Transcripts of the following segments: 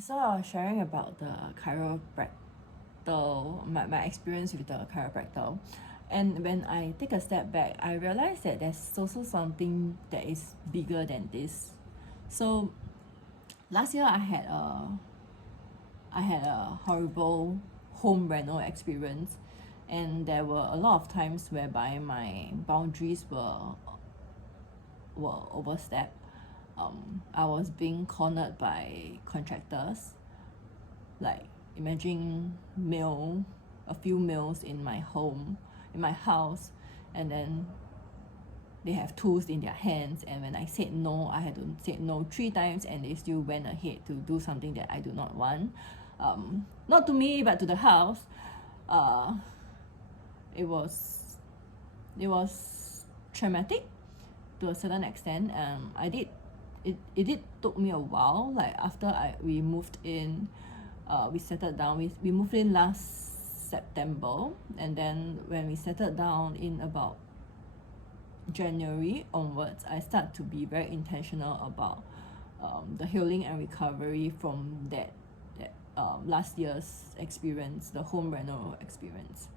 So I was sharing about the chiropractor, my experience with the chiropractor. And when I take a step back, I realized that there's also something that is bigger than this. So last year I had a horrible home reno experience, and there were a lot of times whereby my boundaries were overstepped. I was being cornered by contractors. Like, imagine a few males in my house, and then they have tools in their hands, and when I said no, I had to say no 3 times, and they still went ahead to do something that I do not want. Not to me, but to the house. uh, it was it was traumatic to a certain extent. It did took me a while. Like, after we moved in, we settled down. We moved in last September, and then when we settled down in about January onwards, I start to be very intentional about the healing and recovery from that last year's experience, the home reno experience.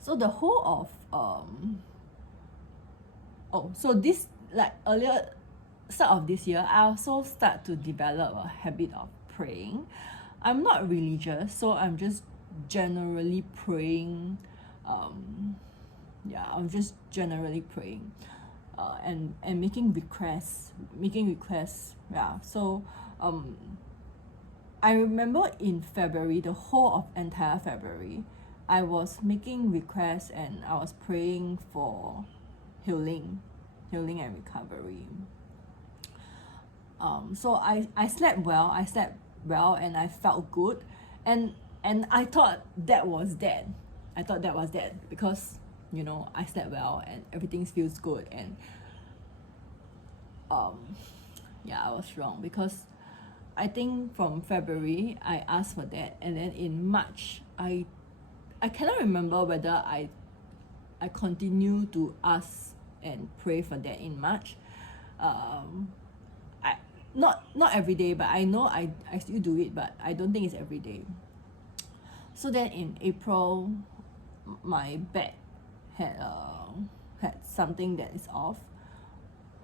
So the whole of so this, like, earlier start of this year, I also start to develop a habit of praying. I'm not religious, so I'm just generally praying. I'm just generally praying, and making requests. Yeah. So I remember in February, the whole of entire February, I was making requests and I was praying for healing and recovery. So I slept well, and I felt good, and I thought that was that. Because I slept well and everything feels good, and I was wrong, because I think from February I asked for that, and then in March I cannot remember whether I continue to ask and pray for that in March. I not every day, but I know I still do it, but I don't think it's every day. So then in April, my back had something that is off.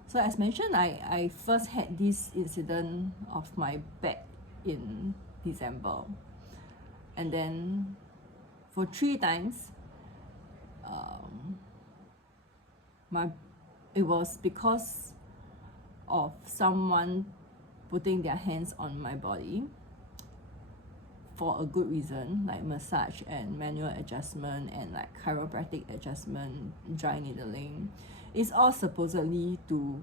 So as mentioned, I first had this incident of my back in December, and then for 3 times, it was because of someone putting their hands on my body for a good reason, like massage and manual adjustment and like chiropractic adjustment, dry needling. It's all supposedly to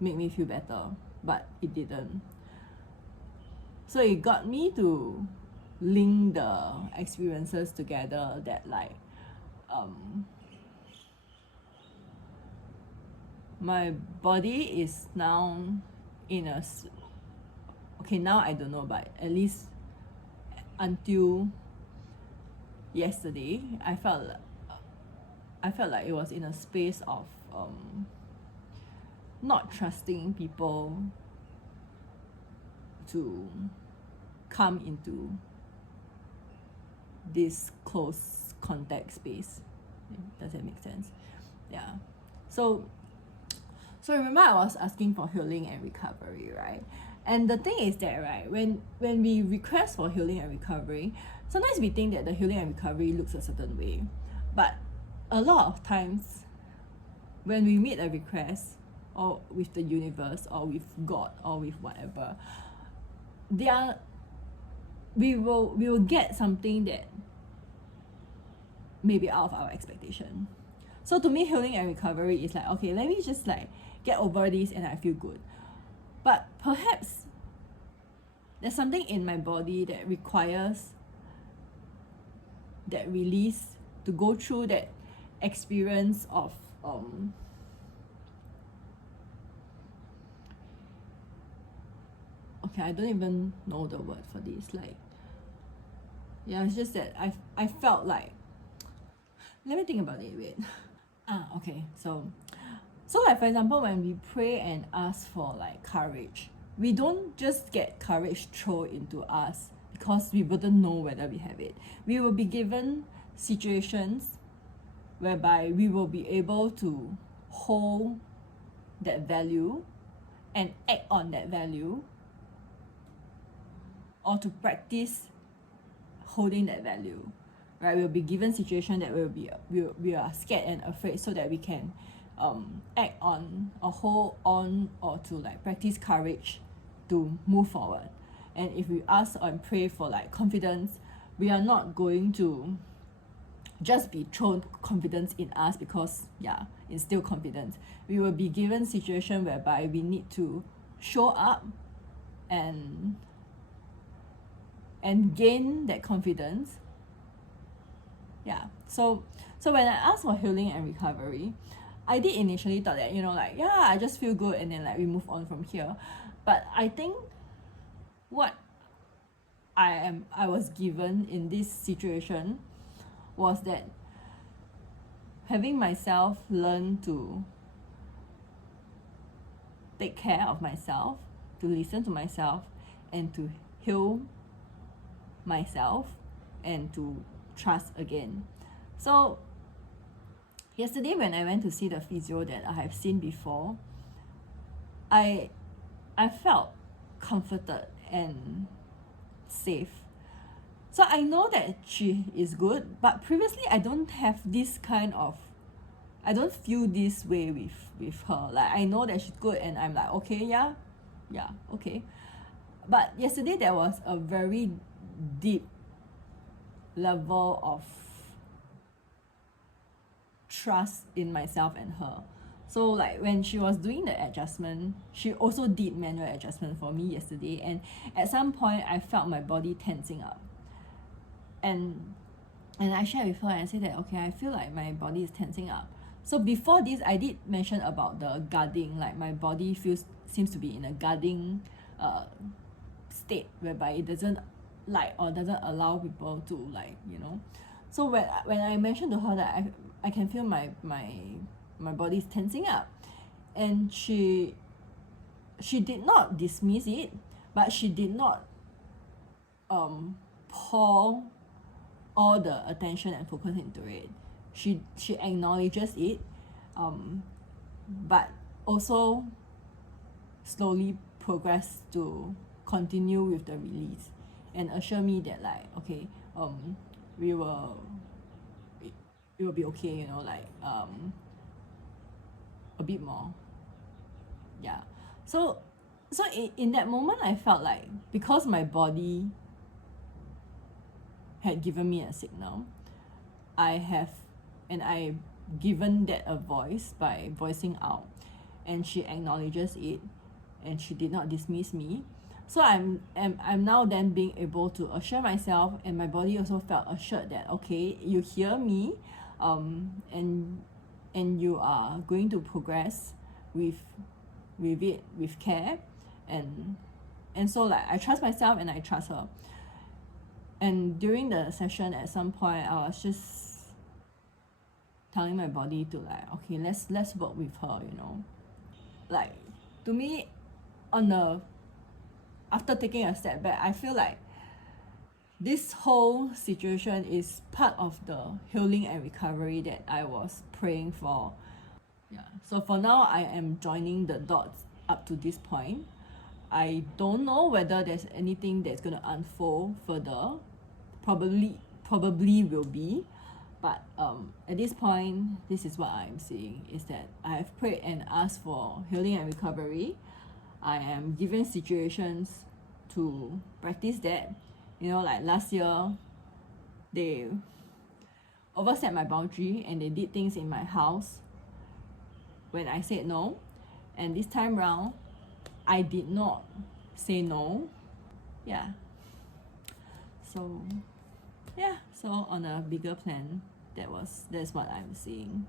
make me feel better, but it didn't. So it got me to link the experiences together, that like my body is now in a okay, now I don't know, but at least until yesterday, I felt like it was in a space of not trusting people to come into this close contact space. Does that make sense? Yeah. So remember, I was asking for healing and recovery, right? And the thing is that, right, when we request for healing and recovery, sometimes we think that the healing and recovery looks a certain way. But a lot of times, when we meet a request, or with the universe, or with God, or with whatever, we will get something that may be out of our expectation. So to me, healing and recovery is like, okay, let me just like get over this and I feel good. But perhaps there's something in my body that requires that release to go through that experience of okay, I don't even know the word for this. Like, yeah, it's just that I felt like, let me think about it. Wait. Okay. So like, for example, when we pray and ask for like courage, we don't just get courage thrown into us because we wouldn't know whether we have it. We will be given situations whereby we will be able to hold that value and act on that value, or to practice holding that value, right? We'll be given situation that we are scared and afraid, so that we can act on or hold on, or to like practice courage to move forward. And if we ask and pray for like confidence, we are not going to just be thrown confidence in us, because instill confidence. We will be given situation whereby we need to show up and gain that confidence. So when I asked for healing and recovery, I did initially thought that, I just feel good and then like we move on from here. But I think what I was given in this situation was that having myself learn to take care of myself, to listen to myself, and to heal myself, and to trust again. So yesterday when I went to see the physio that I have seen before, I felt comforted and safe. So I know that she is good, but previously I don't have this kind of, I don't feel this way with her. Like, I know that she's good and I'm like, okay, okay. But yesterday there was a very deep level of trust in myself and her. So like when she was doing the adjustment, she also did manual adjustment for me yesterday, and at some point I felt my body tensing up. And I shared with her and I said that, okay, I feel like my body is tensing up. So before this, I did mention about the guarding, like my body seems to be in a guarding state, whereby it doesn't like, or doesn't allow people to like, So when I mentioned to her that I can feel my body is tensing up, and she did not dismiss it, but she did not pour all the attention and focus into it. She acknowledges it, but also slowly progress to continue with the release, and assure me that like, okay, it will be okay, a bit more. So in that moment I felt like, because my body had given me a signal, I given that a voice by voicing out, and she acknowledges it, and she did not dismiss me. So I'm now then being able to assure myself, and my body also felt assured that, okay, you hear me, and you are going to progress with it with care, and so like I trust myself and I trust her. And during the session, at some point I was just telling my body to like, okay, let's work with her, like, to me, after taking a step back, I feel like this whole situation is part of the healing and recovery that I was praying for. So for now, I am joining the dots up to this point. I don't know whether there's anything that's going to unfold further. Probably will be, but at this point, this is what I'm seeing, is that I have prayed and asked for healing and recovery. I am given situations to practice that. Like last year, they overstepped my boundary and they did things in my house when I said no. And this time round, I did not say no. So on a bigger plan, that's what I'm seeing.